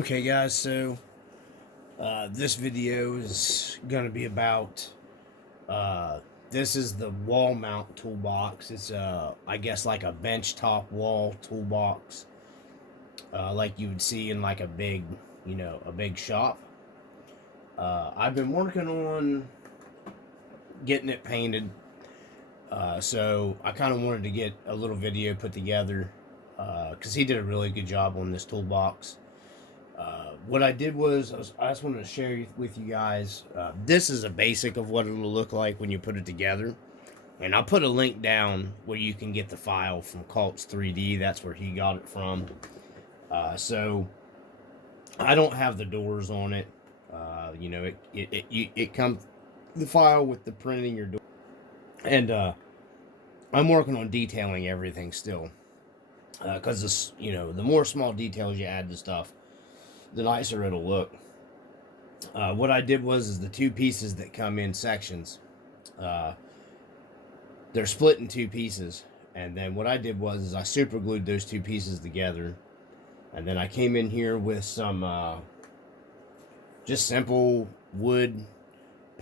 Okay guys, so this video is going to be about this is the wall mount toolbox. It's I guess like a bench top wall toolbox, like you would see in like a big, a big shop. I've been working on getting it painted, so I kind of wanted to get a little video put together because he did a really good job on this toolbox. What I did was I just wanted to share with you guys. This is a basic of what it'll look like when you put it together, and I'll put a link down where you can get the file from Cults 3D. That's where he got it from. So I don't have the doors on it. It comes the file with the printing your door, and I'm working on detailing everything still, because this, the more small details you add to stuff, the nicer it'll look. What I did was the two pieces that come in sections, they're split in two pieces, and then what I did was I super glued those two pieces together, and then I came in here with some just simple wood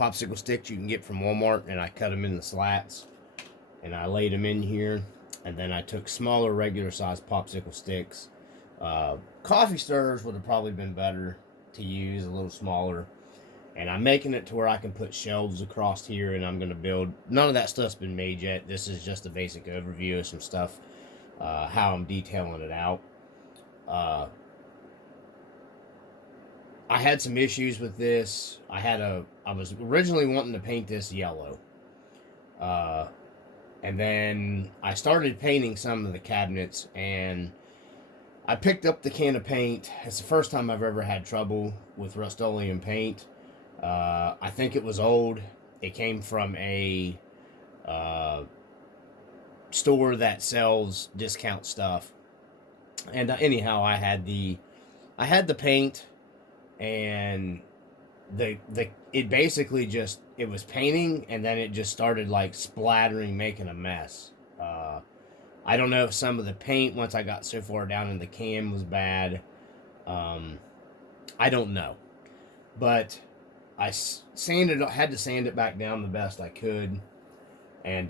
popsicle sticks you can get from Walmart, and I cut them in the slats, and I laid them in here, and then I took smaller regular sized popsicle sticks. Coffee stirrers would have probably been better to use, a little smaller. And I'm making it to where I can put shelves across here, and I'm going to build. None of that stuff's been made yet. This is just a basic overview of some stuff, how I'm detailing it out. I had some issues with this. I was originally wanting to paint this yellow. And then I started painting some of the cabinets, and I picked up the can of paint. It's the first time I've ever had trouble with Rust-Oleum paint. I think it was old. It came from a store that sells discount stuff. And anyhow, I had the paint, and it basically just, it was painting, and then it just started like splattering, making a mess. I don't know if some of the paint, once I got so far down in the can, was bad. I don't know. But I had to sand it back down the best I could. And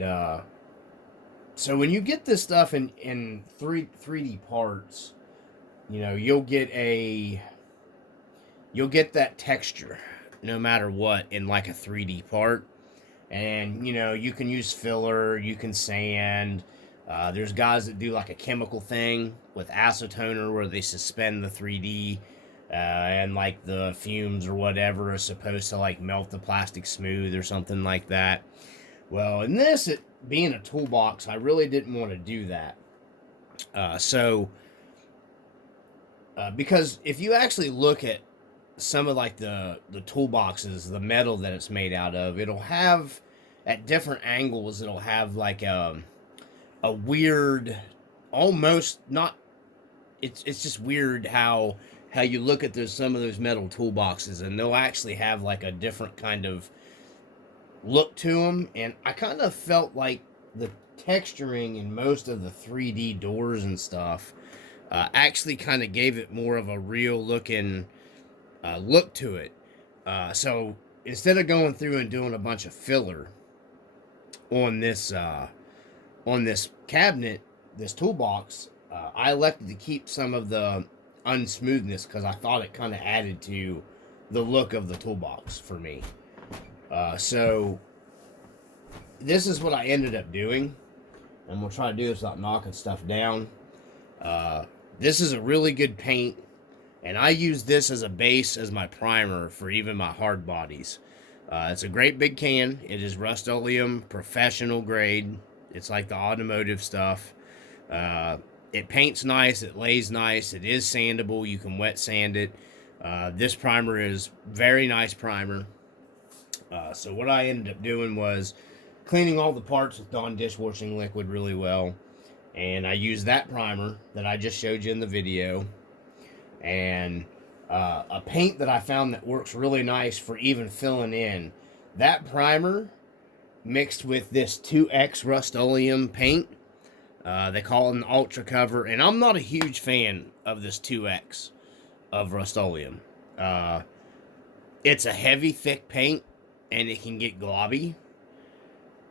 so when you get this stuff in 3D parts, you'll get that texture no matter what in like a 3D part. And, you can use filler, you can sand. There's guys that do like a chemical thing with acetoner where they suspend the 3D, and like the fumes or whatever are supposed to like melt the plastic smooth or something like that. Well, in this, it being a toolbox, I really didn't want to do that. Because if you actually look at some of like the toolboxes, the metal that it's made out of, it'll have at different angles, it'll have like a weird, almost not, it's just weird how you look at some of those metal toolboxes, and they'll actually have like a different kind of look to them. And I kind of felt like the texturing in most of the 3D doors and stuff actually kind of gave it more of a real looking look to it. So instead of going through and doing a bunch of filler on this cabinet, this toolbox, I elected to keep some of the unsmoothness because I thought it kind of added to the look of the toolbox for me. So this is what I ended up doing, and we'll try to do this without knocking stuff down. This is a really good paint, and I use this as a base, as my primer for even my hard bodies. It's a great big can. It is Rust-Oleum professional grade. It's like the automotive stuff. It paints nice. It lays nice. It is sandable. You can wet sand it. This primer is very nice primer. So what I ended up doing was cleaning all the parts with Dawn dishwashing liquid really well. And I used that primer that I just showed you in the video. And a paint that I found that works really nice for even filling in. That primer mixed with this 2X Rust-Oleum paint. They call it an Ultra Cover, and I'm not a huge fan of this 2X. of Rust-Oleum. Uh, it's a heavy, thick paint, and it can get globby.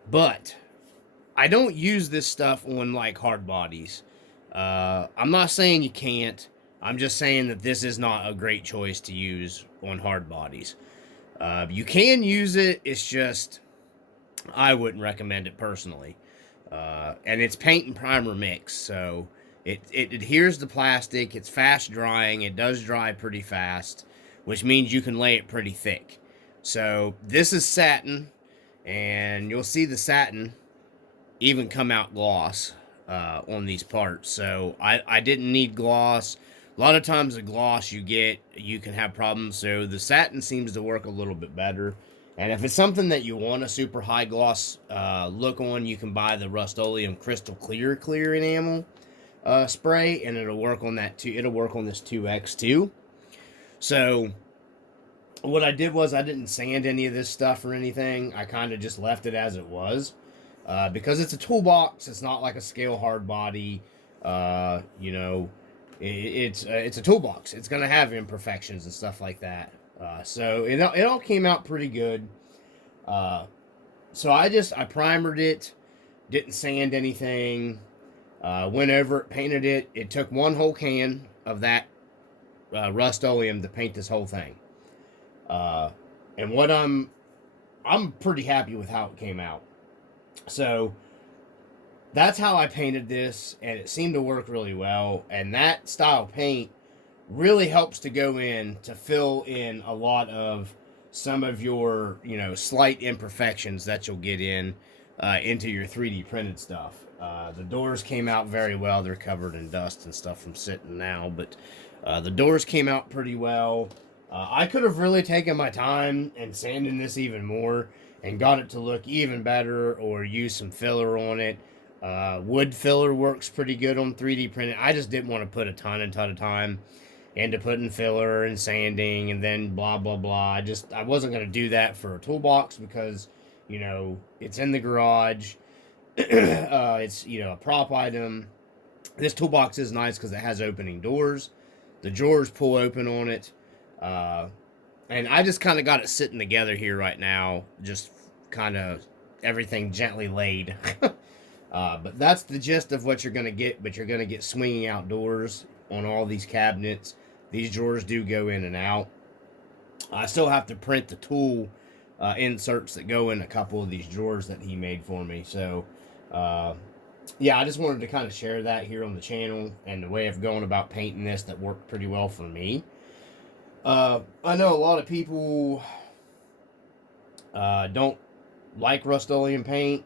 But I don't use this stuff on like hard bodies. I'm not saying you can't. I'm just saying that this is not a great choice to use on hard bodies. You can use it. It's just I wouldn't recommend it personally. And it's paint and primer mix, so it adheres to plastic. It's fast drying. It does dry pretty fast, which means you can lay it pretty thick. So this is satin, and you'll see the satin even come out gloss on these parts. So I didn't need gloss. A lot of times the gloss you can have problems. So the satin seems to work a little bit better. And if it's something that you want a super high gloss look on, you can buy the Rust-Oleum Crystal Clear enamel spray, and it'll work on that too. It'll work on this 2X too. So what I did was I didn't sand any of this stuff or anything. I kind of just left it as it was. Because it's a toolbox, it's not like a scale hard body. It's a toolbox. It's gonna have imperfections and stuff like that. So it all came out pretty good. So I primered it, didn't sand anything. Went over it, painted it. It took one whole can of that Rust-Oleum to paint this whole thing. And what I'm pretty happy with how it came out. So that's how I painted this, and it seemed to work really well. And that style paint really helps to go in to fill in a lot of some of your, slight imperfections that you'll get into your 3D printed stuff. The doors came out very well. They're covered in dust and stuff from sitting now, but the doors came out pretty well. I could have really taken my time and sanded this even more and got it to look even better, or use some filler on it. Wood filler works pretty good on 3D printing. I just didn't want to put a ton of time into putting filler and sanding and then blah blah blah. I wasn't going to do that for a toolbox because it's in the garage. It's a prop item. This toolbox is nice because it has opening doors. The drawers pull open on it. And I just kind of got it sitting together here right now, just kind of everything gently laid. But that's the gist of what you're going to get. But you're going to get swinging outdoors on all these cabinets. These drawers do go in and out. I still have to print the tool inserts that go in a couple of these drawers that he made for me. So, I just wanted to kind of share that here on the channel and the way of going about painting this that worked pretty well for me. I know a lot of people don't like Rust-Oleum paint.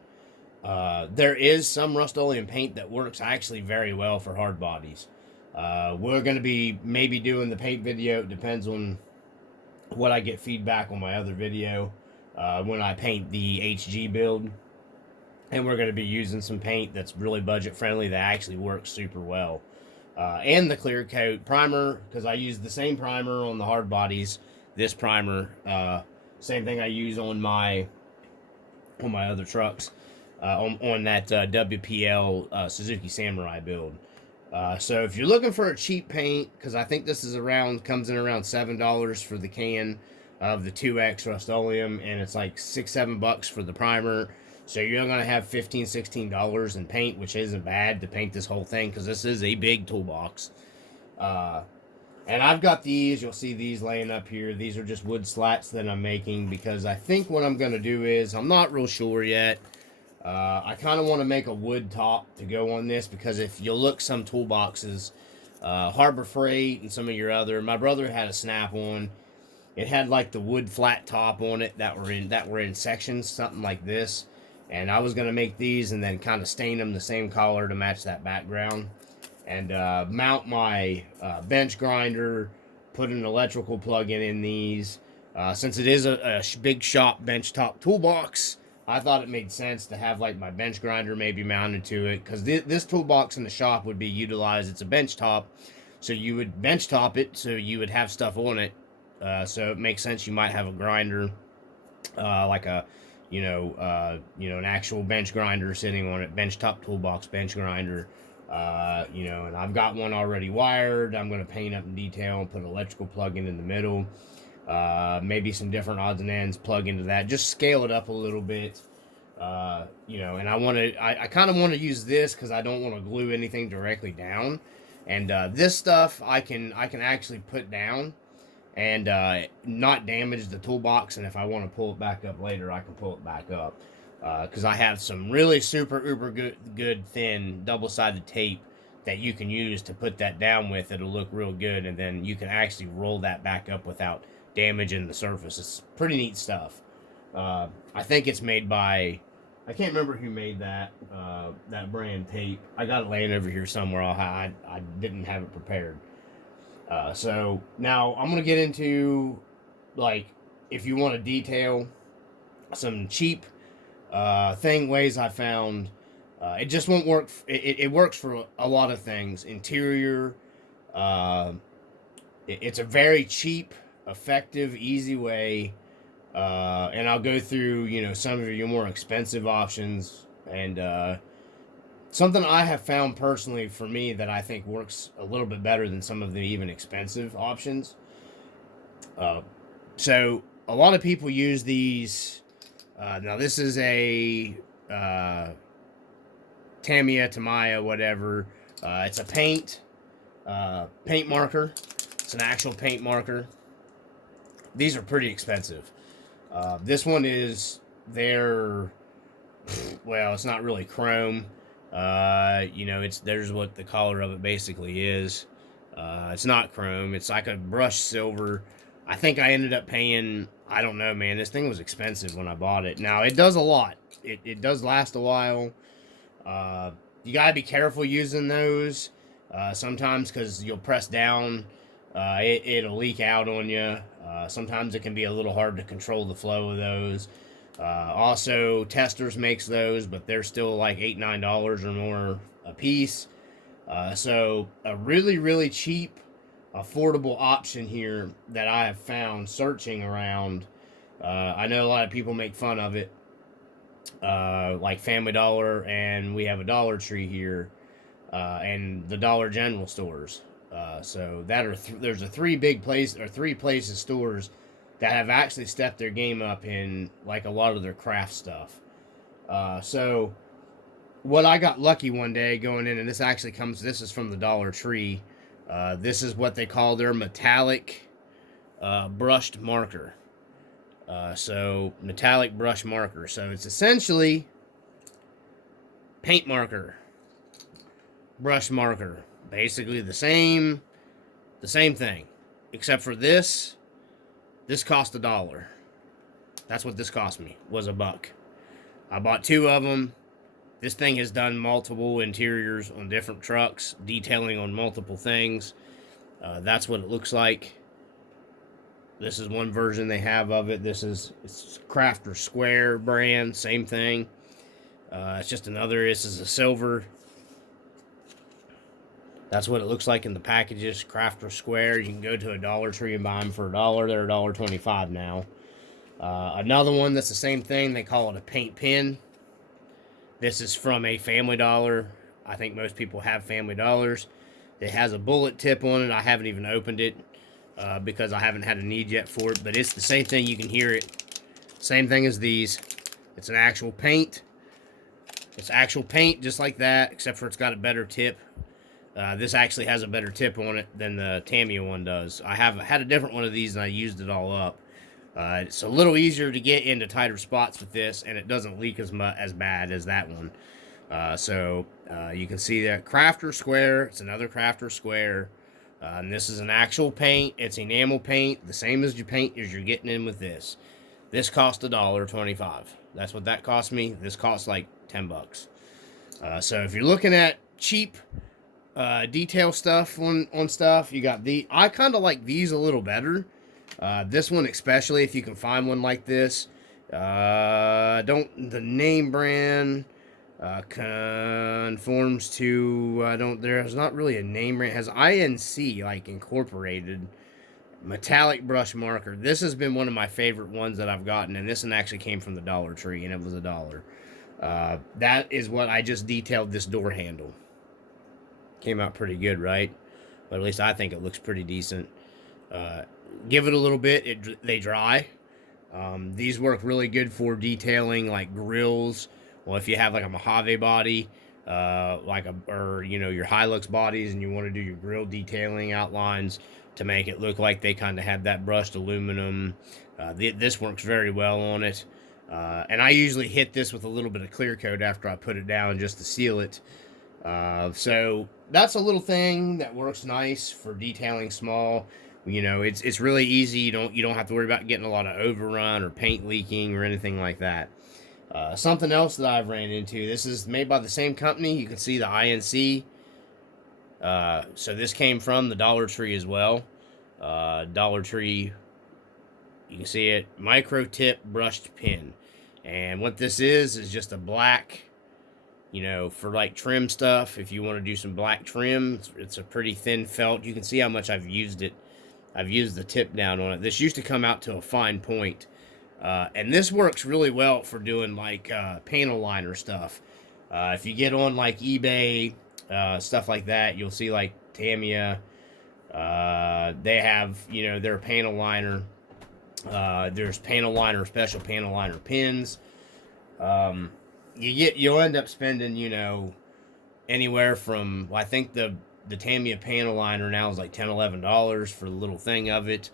There is some Rust-Oleum paint that works actually very well for hard bodies. We're going to be maybe doing the paint video. It depends on what I get feedback on my other video when I paint the HG build. And we're going to be using some paint that's really budget friendly that actually works super well. And the clear coat primer, because I use the same primer on the hard bodies. This primer, same thing I use on my other trucks, on that WPL Suzuki Samurai build. So if you're looking for a cheap paint, because I think this comes in around $7 for the can of the 2X Rust-Oleum, and it's like $6-7 for the primer. So you're going to have $15-16 in paint, which isn't bad to paint this whole thing, because this is a big toolbox. And I've got these. You'll see these laying up here. These are just wood slats that I'm making, because I think what I'm going to do is, I'm not real sure yet. I kind of want to make a wood top to go on this, because if you look some toolboxes, Harbor Freight and some of your other, my brother had a Snap-on. It had like the wood flat top on it that were in sections, something like this. And I was going to make these and then kind of stain them the same color to match that background. And mount my bench grinder, put an electrical plug-in in these. Since it is a big shop benchtop toolbox, I thought it made sense to have like my bench grinder maybe mounted to it. Because this toolbox in the shop would be utilized. It's a bench top. So you would bench top it so you would have stuff on it. So it makes sense you might have a grinder, like a... an actual bench grinder sitting on it, benchtop toolbox bench grinder. You know, and I've got one already wired. I'm going to paint up in detail and put an electrical plug in the middle. Maybe some different odds and ends plug into that. Just scale it up a little bit. You know, and I kind of want to use this because I don't want to glue anything directly down. And this stuff I can actually put down and not damage the toolbox. And if I want to pull it back up later, I can pull it back up. Because I have some really super uber good thin double-sided tape that you can use to put that down with. It'll look real good, and then you can actually roll that back up without damaging the surface. It's pretty neat stuff. I think it's made by, I can't remember who made that brand tape. I got it laying over here somewhere. I didn't have it prepared. So now I'm gonna get into, like, if you want to detail some cheap ways I found. It just won't work. It works for a lot of things. Interior. It's a very cheap, effective, easy way. And I'll go through, you know, some of your more expensive options. And something I have found personally for me that I think works a little bit better than some of the even expensive options. So a lot of people use these. Now this is a Tamiya, whatever. It's a paint marker. It's an actual paint marker. These are pretty expensive. This one is well, it's not really chrome. You know, there's what the color of it basically is. It's not chrome. It's like a brushed silver. I think I ended up paying, I don't know, man. This thing was expensive when I bought it. Now, it does a lot. It does last a while. You got to be careful using those sometimes because you'll press down. It'll leak out on you. Sometimes it can be a little hard to control the flow of those. Also, Testers makes those, but they're still like $8, $9 or more a piece. So a really, really cheap, affordable option here that I have found searching around. I know a lot of people make fun of it, like Family Dollar, and we have a Dollar Tree here, and the Dollar General stores. So there's three places stores that have actually stepped their game up in like a lot of their craft stuff. So what I got lucky one day going in, and this is from the Dollar Tree. This is what they call their metallic brushed marker. So metallic brush marker. So it's essentially paint marker, brush marker. Basically the same thing, except for this cost $1. That's what this cost me, was $1. I bought 2 of them. This thing has done multiple interiors on different trucks, detailing on multiple things. That's what it looks like. This is one version they have of it. It's Crafter Square brand, same thing. It's just this is a silver. That's what it looks like in the packages. Crafter Square. You can go to a Dollar Tree and buy them for $1. They're $1.25 now. Another one that's the same thing. They call it a paint pen. This is from a Family Dollar. I think most people have Family Dollars. It has a bullet tip on it. I haven't even opened it because I haven't had a need yet for it. But it's the same thing. You can hear it. Same thing as these. It's an actual paint. It's actual paint just like that, except for it's got a better tip. This actually has a better tip on it than the Tamiya one does. I have had a different one of these and I used it all up. It's a little easier to get into tighter spots with this, and it doesn't leak as bad as that one. So you can see that Crafter Square. It's another Crafter Square. And this is an actual paint. It's enamel paint, the same as your paint as you're getting in with this. This cost $1.25. That's what that cost me. This costs like $10. So if you're looking at cheap detail stuff on stuff, you got I kind of like these a little better. This one especially, if you can find one like this. The name brand conforms to, there's not really a name brand. It has INC, like incorporated, metallic brush marker. This has been one of my favorite ones that I've gotten, and this one actually came from the Dollar Tree, and it was $1. That is what I just detailed this door handle. Came out pretty good, right? But at least I think it looks pretty decent. Uh, Give it a little bit, they dry. These work really good for detailing like grills. Well, if you have like a Mojave body, or your Hilux bodies, and you want to do your grill detailing outlines to make it look like they kind of have that brushed aluminum, this works very well on it. And I usually hit this with a little bit of clear coat after I put it down just to seal it. So that's a little thing that works nice for detailing small. It's really easy. You don't have to worry about getting a lot of overrun or paint leaking or anything like that. Something else that I've ran into. This is made by the same company. You can see the INC. So this came from the Dollar Tree as well. Dollar Tree. You can see it. Micro tip brushed pin. And what this is just a black, for like trim stuff. If you want to do some black trim, it's a pretty thin felt. You can see how much I've used it. I've used the tip down on it. This used to come out to a fine point. And this works really well for doing like panel liner stuff. If you get on like eBay, stuff like that, you'll see like Tamiya. They have, their panel liner. There's panel liner, special panel liner pins. You'll end up spending, anywhere from, well, I think the Tamiya panel liner now is like $10-11 for the little thing of it.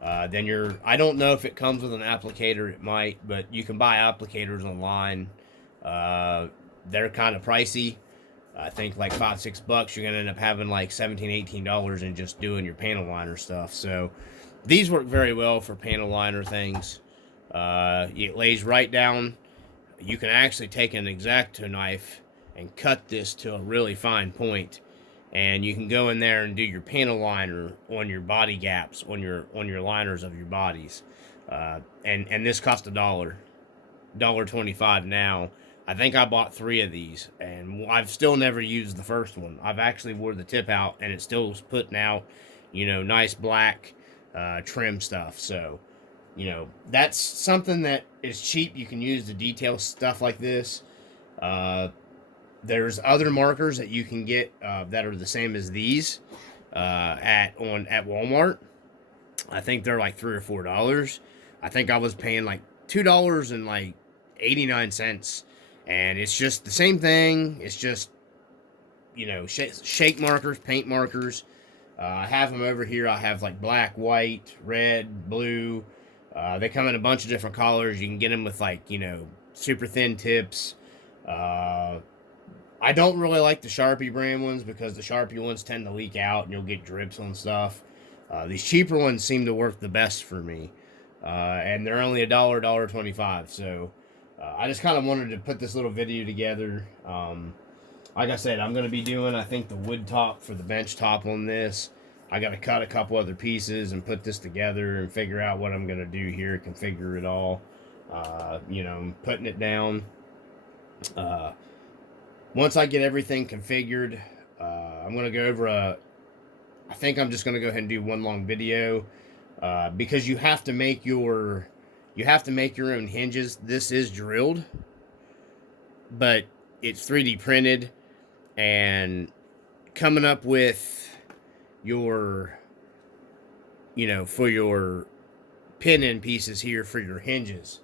Then I don't know if it comes with an applicator. It might, but you can buy applicators online. They're kind of pricey. I think like $5-6. You're gonna end up having like $17-18 in just doing your panel liner stuff. So these work very well for panel liner things. It lays right down. You can actually take an X-Acto knife and cut this to a really fine point, and you can go in there and do your panel liner on your body gaps, on your liners of your bodies. And this cost $1.25 now. I think I bought 3 of these, and I've still never used the first one. I've actually wore the tip out, and it still was putting out, nice black trim stuff. So, that's something that is cheap. You can use to detail stuff like this. There's other markers that you can get that are the same as these at Walmart. I think they're like $3 or $4. I think I was paying like $2.89, and it's just the same thing. It's just shake markers, paint markers. I have them over here. I have like black, white, red, blue. They come in a bunch of different colors. You can get them with like super thin tips. I don't really like the Sharpie brand ones because the Sharpie ones tend to leak out and you'll get drips on stuff. These cheaper ones seem to work the best for me. And they're only $1.25. So I just kind of wanted to put this little video together. Like I said, I'm going to be doing, I think, the wood top for the bench top on this. I got to cut a couple other pieces and put this together and figure out what I'm going to do here, configure it all. Putting it down. Once I get everything configured, I'm going to go over I think I'm just going to go ahead and do one long video, because you have to make your own hinges. This is drilled, but it's 3D printed, and coming up with your, for your pin in pieces here for your hinges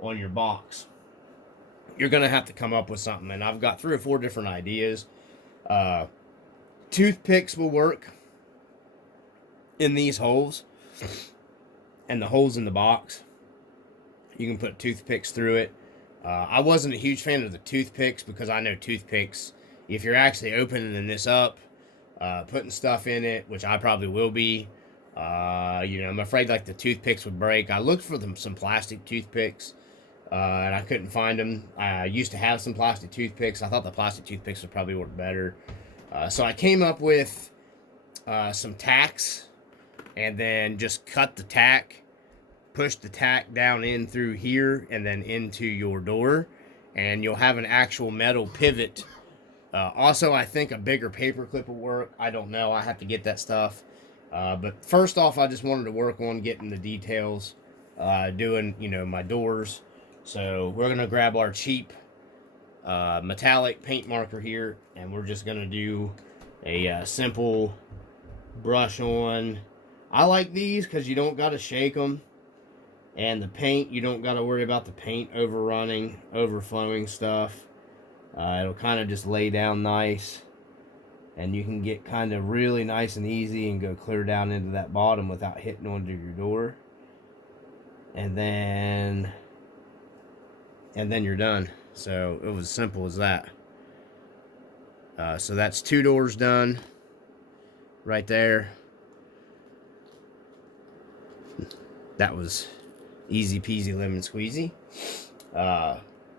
on your box, you're going to have to come up with something. And I've got 3 or 4 different ideas. Toothpicks will work in these holes and the holes in the box. You can put toothpicks through it. I wasn't a huge fan of the toothpicks because I know toothpicks, if you're actually opening this up, putting stuff in it, which I probably will be, I'm afraid like the toothpicks would break. I looked for some plastic toothpicks, and I couldn't find them. I used to have some plastic toothpicks. I thought the plastic toothpicks would probably work better. So I came up with some tacks, and then just cut the tack, push the tack down in through here and then into your door, and you'll have an actual metal pivot. Also, I think a bigger paper clip will work. I don't know. I have to get that stuff. But first off, I just wanted to work on getting the details, doing, my doors. So we're going to grab our cheap metallic paint marker here, and we're just going to do a simple brush on. I like these because you don't got to shake them. And the paint, you don't got to worry about the paint overrunning, overflowing stuff. It'll kind of just lay down nice. And you can get kind of really nice and easy and go clear down into that bottom without hitting onto your door. And then you're done. So it was as simple as that. So that's 2 doors done right there. That was easy peasy lemon squeezy.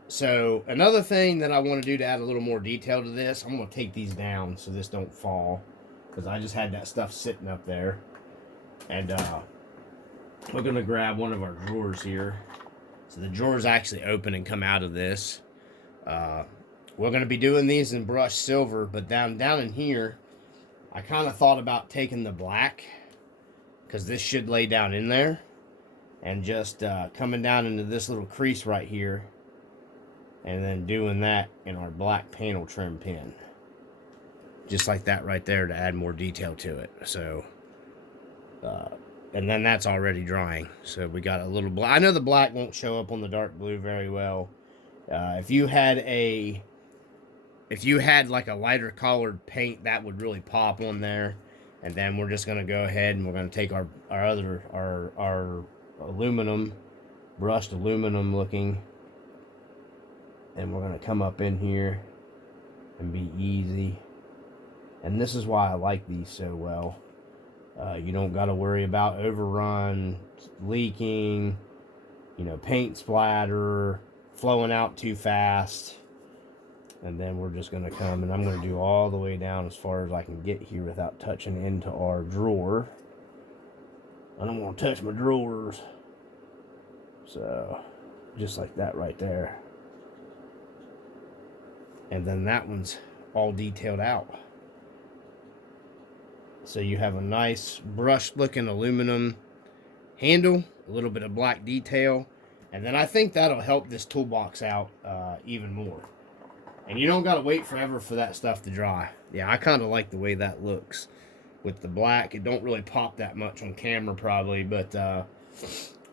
So another thing that I want to do to add a little more detail to this, I'm going to take these down so this don't fall, because I just had that stuff sitting up there. And we're going to grab one of our drawers here. So the drawers actually open and come out of this. We're going to be doing these in brushed silver, but down in here, I kind of thought about taking the black, because this should lay down in there, and just coming down into this little crease right here, and then doing that in our black panel trim pen. Just like that right there to add more detail to it. So, and then that's already drying. So we got a little black. I know the black won't show up on the dark blue very well. If you had like a lighter colored paint, that would really pop on there. And then we're just going to go ahead and we're going to take our aluminum, brushed aluminum looking, and we're going to come up in here and be easy. And this is why I like these so well. You don't got to worry about overrun, leaking, paint splatter, flowing out too fast. And then we're just going to come, and I'm going to do all the way down as far as I can get here without touching into our drawer. I don't want to touch my drawers. So, just like that right there. And then that one's all detailed out. So you have a nice brushed looking aluminum handle, a little bit of black detail. And then I think that'll help this toolbox out even more. And you don't got to wait forever for that stuff to dry. Yeah, I kind of like the way that looks with the black. It don't really pop that much on camera probably, but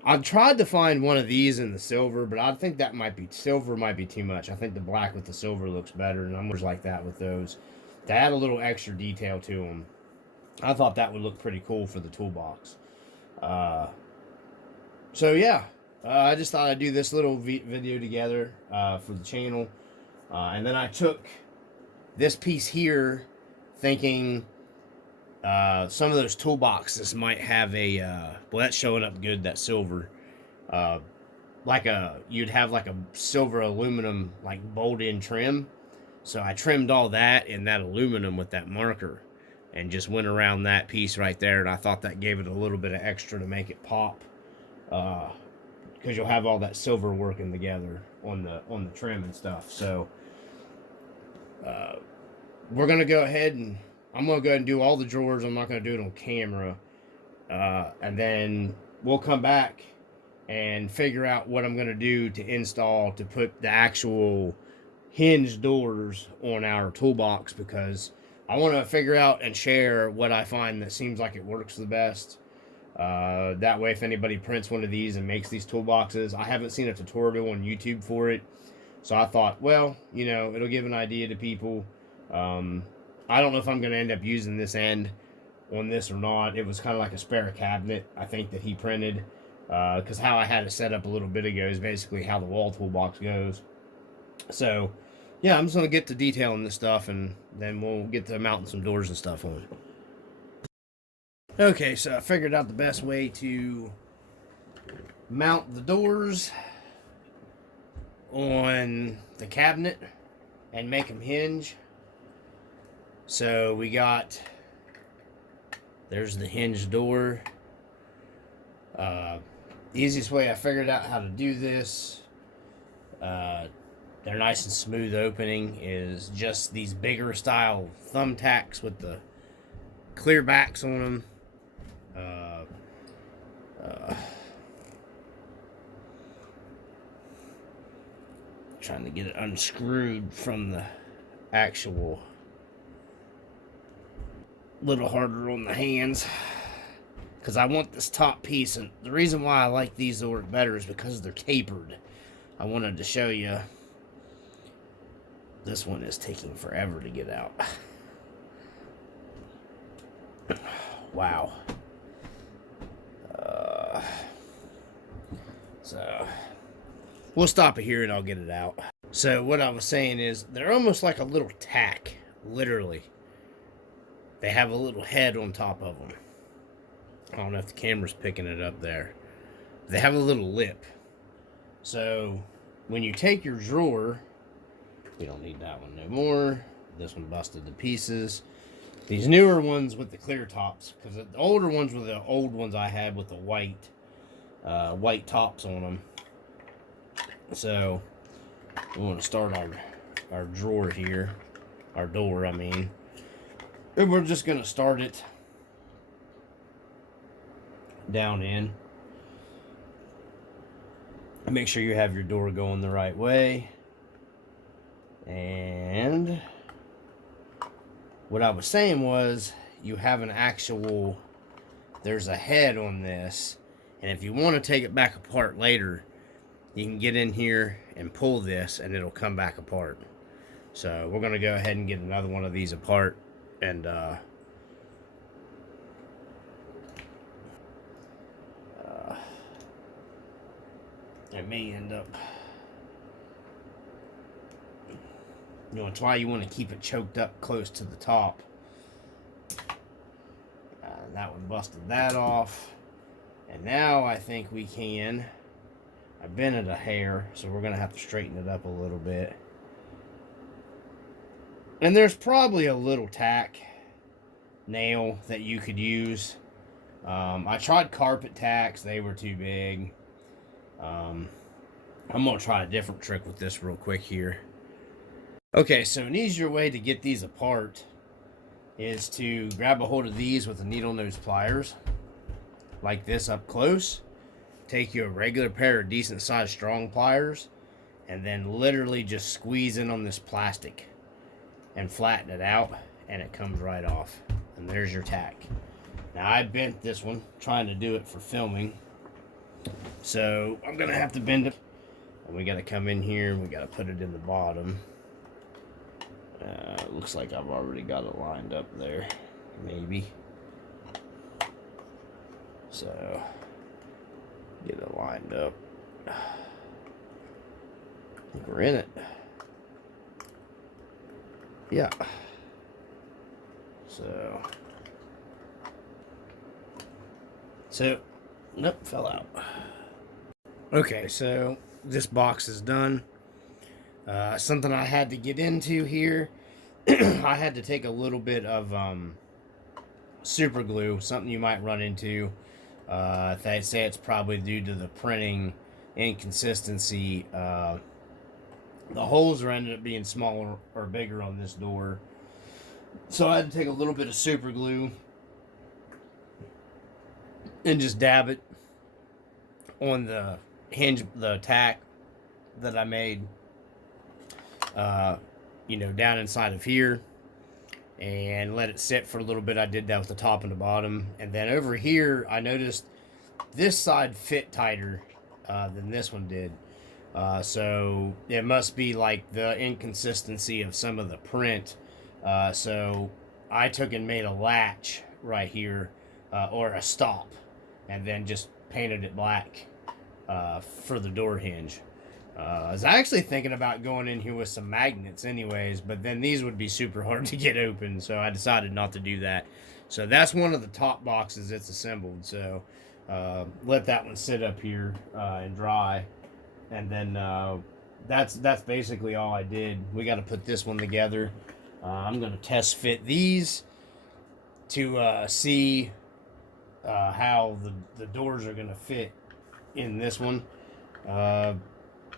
I've tried to find one of these in the silver, but I think that silver might be too much. I think the black with the silver looks better, and I'm just like that with those. To add a little extra detail to them, I thought that would look pretty cool for the toolbox. So yeah, I just thought I'd do this little video together for the channel. And then I took this piece here thinking some of those toolboxes might have a, well, that's showing up good, that silver. You'd have like a silver aluminum, like bolt-in trim. So I trimmed all that in that aluminum with that marker and just went around that piece right there. And I thought that gave it a little bit of extra to make it pop. Because you'll have all that silver working together on the trim and stuff. So we're gonna go ahead and I'm gonna go ahead and do all the drawers. I'm not gonna do it on camera, and then we'll come back and figure out what I'm gonna do to install to put the actual hinge doors on our toolbox, because I want to figure out and share what I find that seems like it works the best. That way, if anybody prints one of these and makes these toolboxes, I haven't seen a tutorial on YouTube for it, so I thought, well, it'll give an idea to people. I don't know if I'm going to end up using this end on this or not. It was kind of like a spare cabinet, I think, that he printed, because how I had it set up a little bit ago is basically how the wall toolbox goes. So, yeah, I'm just going to get to detailing this stuff, and then we'll get to mounting some doors and stuff on. Okay, so I figured out the best way to mount the doors on the cabinet and make them hinge. So we got, there's the hinge door. Easiest way I figured out how to do this, they're nice and smooth opening, is just these bigger style thumbtacks with the clear backs on them. Trying to get it unscrewed from the actual little harder on the hands because I want this top piece, and the reason why I like these to work better is because they're tapered. I wanted to show you. This one is taking forever to get out. Wow. So we'll stop it here and I'll get it out. So what I was saying is they're almost like a little tack, literally. They have a little head on top of them. I don't know if the camera's picking it up there. They have a little lip. So when you take your drawer, we don't need that one no more. This one busted to pieces. These newer ones with the clear tops, because the older ones were the old ones I had with the white tops on them. So we want to start our drawer here, our door, I mean. And we're just going to start it down in. Make sure you have your door going the right way. And what I was saying was you have an actual, there's a head on this, and if you want to take it back apart later, you can get in here and pull this and it'll come back apart. So we're going to go ahead and get another one of these apart, and it may end up, you know, it's why you want to keep it choked up close to the top. That one busted that off. And now I think we can, I bent it a hair, so we're going to have to straighten it up a little bit. And there's probably a little tack nail that you could use. I tried carpet tacks, they were too big. I'm going to try a different trick with this real quick here. Okay, so an easier way to get these apart is to grab a hold of these with a needle nose pliers, like this up close. Take you a regular pair of decent sized strong pliers, and then literally just squeeze in on this plastic and flatten it out, and it comes right off. And there's your tack. Now I bent this one trying to do it for filming, so I'm gonna have to bend it. And we gotta come in here and we gotta put it in the bottom. Looks like I've already got it lined up there, maybe. So, get it lined up. I think we're in it. Yeah. So, nope, fell out. Okay, so this box is done. Something I had to get into here. I had to take a little bit of super glue, something you might run into. They say it's probably due to the printing inconsistency. The holes are ended up being smaller or bigger on this door. So I had to take a little bit of super glue and just dab it on the hinge, the tack that I made. You know, down inside of here, and let it sit for a little bit. I did that with the top and the bottom, and then over here I noticed this side fit tighter than this one did, so it must be like the inconsistency of some of the print. So I took and made a latch right here, or a stop, and then just painted it black for the door hinge. I was actually thinking about going in here with some magnets anyways, but then these would be super hard to get open, so I decided not to do that. So that's one of the top boxes it's assembled. So let that one sit up here and dry, and then that's basically all I did. We got to put this one together. I'm going to test fit these to see how the doors are going to fit in this one.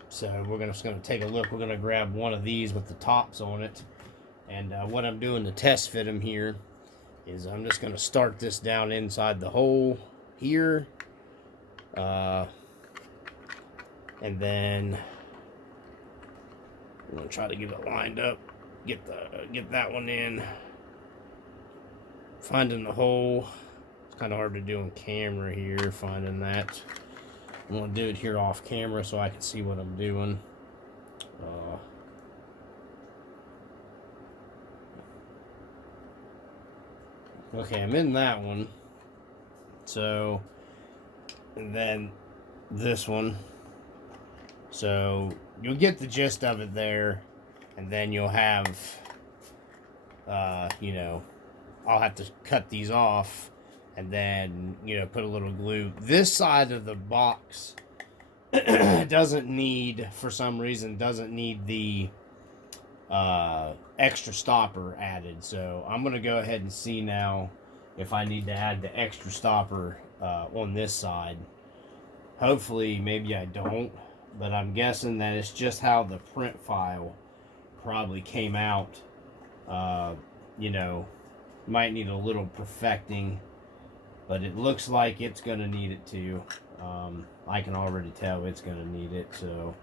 So we're just going to take a look. We're going to grab one of these with the tops on it. And what I'm doing to test fit them here is I'm just going to start this down inside the hole here. And then I'm going to try to get it lined up. Get that one in. finding the hole. It's kind of hard to do on camera here, finding that. I'm going to do it here off camera so I can see what I'm doing. Okay, I'm in that one. So, and then this one. So, you'll get the gist of it there. And then you'll have, you know, I'll have to cut these off. And then, you know, put a little glue. This side of the box doesn't need, for some reason, doesn't need the extra stopper added. So I'm going to go ahead and see now if I need to add the extra stopper on this side. Hopefully, maybe I don't. But I'm guessing that it's just how the print file probably came out. You know, might need a little perfecting. But it looks like it's going to need it too. I can already tell it's going to need it. So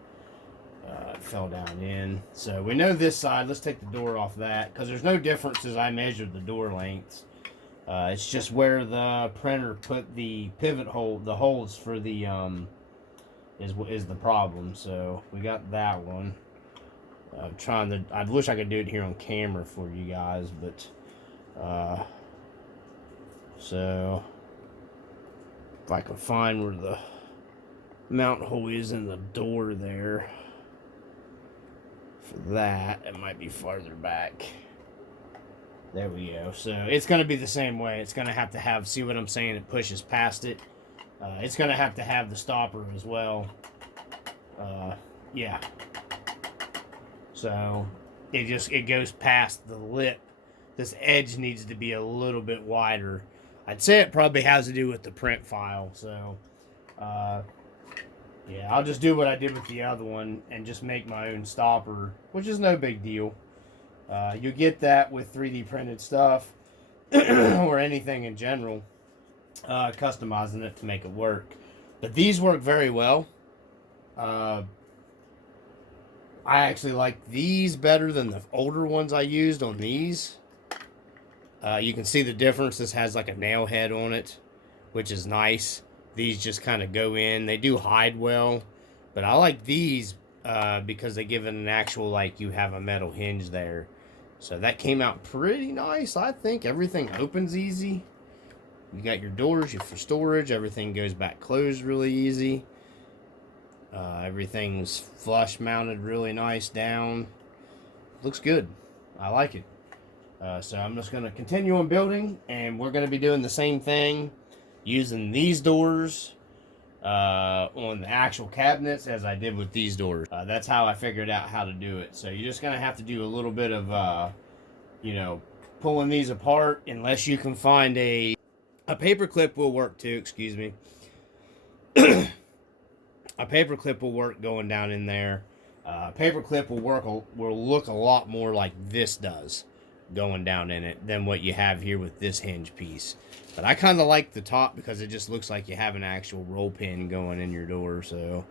it fell down in. So we know this side. Let's take the door off that. Because there's no difference as I measured the door lengths. It's just where the printer put the pivot hole, the holes for the, is the problem. So we got that one. I'm trying to, I wish I could do it here on camera for you guys. But, so if I can find where the mount hole is in the door there, for that, it might be farther back. There we go. So it's going to be the same way. It's going to have, see what I'm saying? It pushes past it. It's going to have the stopper as well. Yeah. So it goes past the lip. This edge needs to be a little bit wider. I'd say it probably has to do with the print file. So, yeah, I'll just do what I did with the other one and just make my own stopper, which is no big deal. You get that with 3D printed stuff or anything in general, customizing it to make it work. But these work very well. I actually like these better than the older ones I used on these. You can see the difference. This has like a nail head on it, which is nice. These just kind of go in. They do hide well, but I like these because they give it an actual, like, you have a metal hinge there. So that came out pretty nice, I think. Everything opens easy. You got your doors for storage. Everything goes back closed really easy. Everything's flush mounted really nice down. Looks good. I like it. So I'm just going to continue on building, and we're going to be doing the same thing using these doors on the actual cabinets as I did with these doors. That's how I figured out how to do it. So you're just going to have to do a little bit of, you know, pulling these apart, unless you can find a paper clip will work too, excuse me. A paper clip will work going down in there. Paper clip will look a lot more like this does going down in it than what you have here with this hinge piece. But I kind of like the top because it just looks like you have an actual roll pin going in your door. So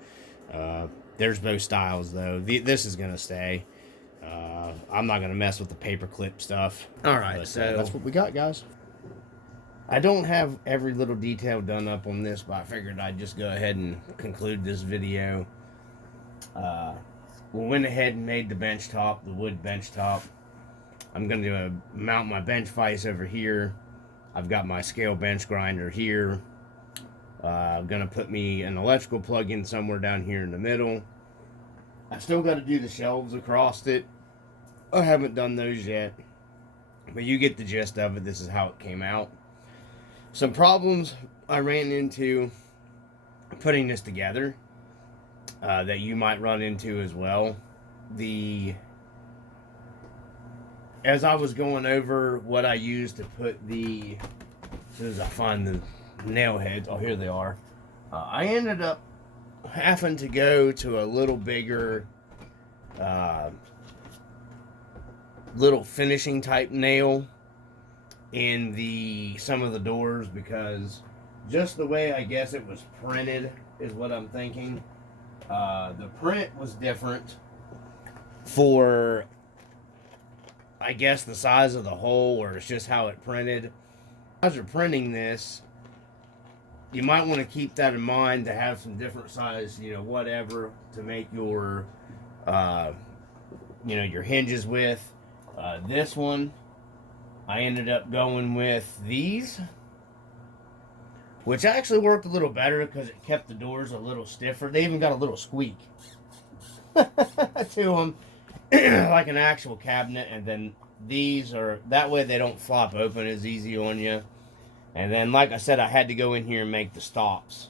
there's both styles though. This is gonna stay. I'm not gonna mess with the paper clip stuff. All right, but, so that's what we got, guys. I don't have every little detail done up on this, but I figured I'd just go ahead and conclude this video. We went ahead and made the bench top, the wood bench top. I'm going to mount my bench vise over here. I've got my scale bench grinder here. I'm going to put me an electrical plug-in somewhere down here in the middle. I still got to do the shelves across it. I haven't done those yet. But you get the gist of it. This is how it came out. Some problems I ran into putting this together that you might run into as well. As I was going over what I used to put as soon as I find the nail heads, oh, here they are. I ended up having to go to a little bigger, little finishing type nail in some of the doors, because just the way I guess it was printed is what I'm thinking. The print was different for, I guess, the size of the hole, or it's just how it printed. As you're printing this, you might want to keep that in mind to have some different size, whatever to make your, your hinges with. This one, I ended up going with these, which actually worked a little better because it kept the doors a little stiffer. They even got a little squeak to them, like an actual cabinet. And then these are, that way they don't flop open as easy on you. And then, like I said, I had to go in here and make the stops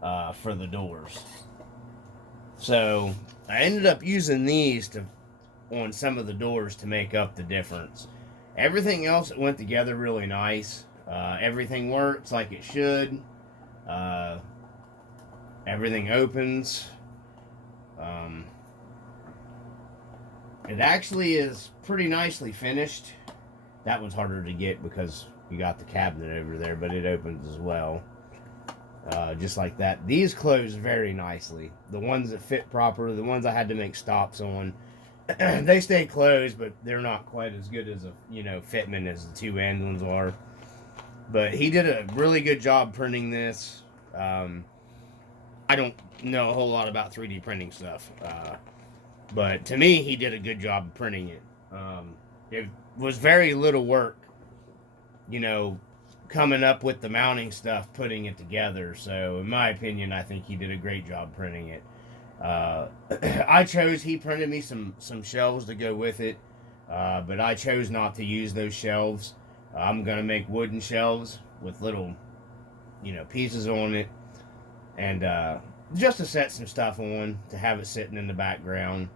for the doors. So I ended up using these on some of the doors to make up the difference. Everything else went together really nice. Everything works like it should. Everything opens. It actually is pretty nicely finished. That one's harder to get because you got the cabinet over there, but it opens as well. Just like that. These close very nicely. The ones that fit proper, the ones I had to make stops on, they stay closed, but they're not quite as good as a fitment as the two end ones are. But he did a really good job printing this. I don't know a whole lot about 3D printing stuff, but to me, he did a good job of printing it. It was very little work, coming up with the mounting stuff, putting it together. So, in my opinion, I think he did a great job printing it. He printed me some shelves to go with it, but I chose not to use those shelves. I'm going to make wooden shelves with little, pieces on it, and just to set some stuff on, to have it sitting in the background.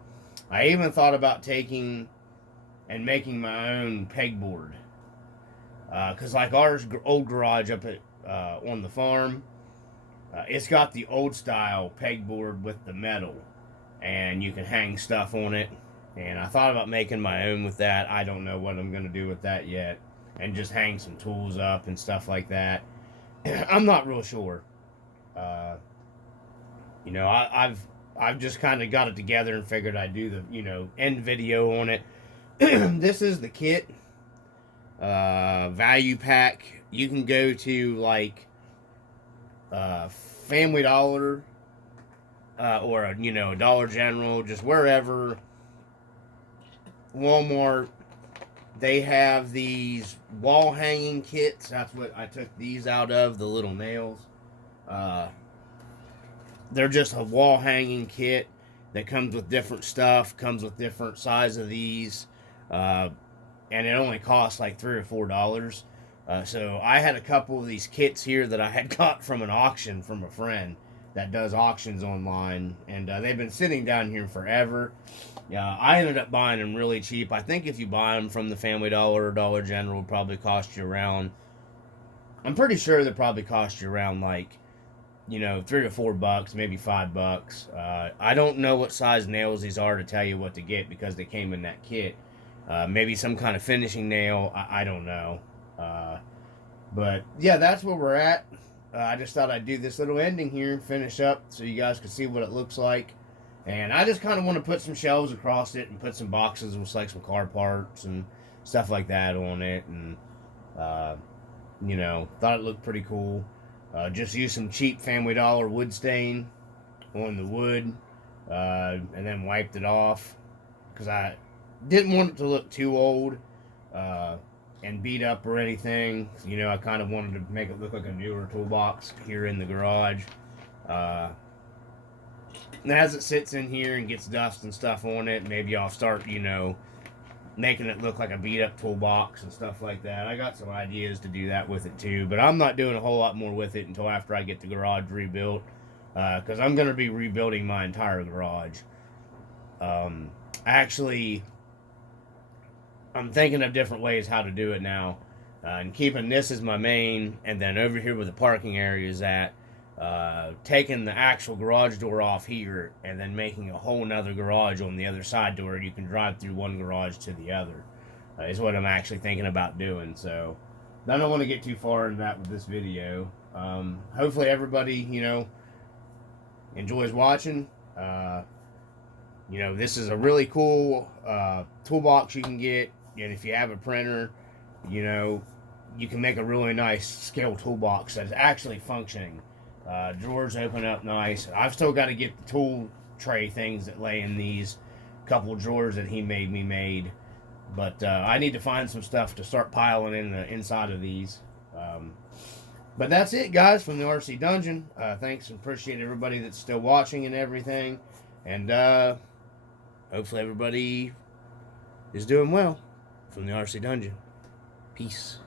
I even thought about taking and making my own pegboard. Because like our old garage up at on the farm, it's got the old style pegboard with the metal, and you can hang stuff on it. And I thought about making my own with that. I don't know what I'm going to do with that yet. And just hang some tools up and stuff like that. I'm not real sure. I've just kind of got it together and figured I'd do the, end video on it. This is the kit. Value pack. You can go to like Family Dollar or a Dollar General, just wherever. Walmart. They have these wall hanging kits. That's what I took these out of, the little nails. They're just a wall hanging kit that comes with different stuff, comes with different size of these, and it only costs like $3 or $4. So I had a couple of these kits here that I had got from an auction from a friend that does auctions online, and they've been sitting down here forever. I ended up buying them really cheap. I think if you buy them from the Family Dollar or Dollar General, it'll probably cost you around, I'm pretty sure they probably cost you around like, $3 to $4, maybe $5. I don't know what size nails these are to tell you what to get because they came in that kit. Maybe some kind of finishing nail. I don't know. But yeah, that's where we're at. I just thought I'd do this little ending here and finish up so you guys can see what it looks like. And I just kind of want to put some shelves across it and put some boxes with like some car parts and stuff like that on it. And, thought it looked pretty cool. Just use some cheap Family Dollar wood stain on the wood, and then wiped it off because I didn't want it to look too old and beat up or anything. I kind of wanted to make it look like a newer toolbox here in the garage. And as it sits in here and gets dust and stuff on it, maybe I'll start, making it look like a beat up toolbox and stuff like that. I got some ideas to do that with it too, but I'm not doing a whole lot more with it until after I get the garage rebuilt, because I'm going to be rebuilding my entire garage. Actually, I'm thinking of different ways how to do it now, and keeping this as my main, and then over here where the parking area is at, taking the actual garage door off here and then making a whole nother garage on the other side to where you can drive through one garage to the other, is what I'm actually thinking about doing. So I don't want to get too far into that with this video. Hopefully everybody enjoys watching. This is a really cool toolbox you can get, and if you have a printer, you can make a really nice scale toolbox that's actually functioning. Drawers open up nice. I've still got to get the tool tray things that lay in these couple drawers that he made me made. But I need to find some stuff to start piling in the inside of these. But that's it, guys, from the RC Dungeon. Thanks and appreciate everybody that's still watching and everything. And hopefully everybody is doing well from the RC Dungeon. Peace.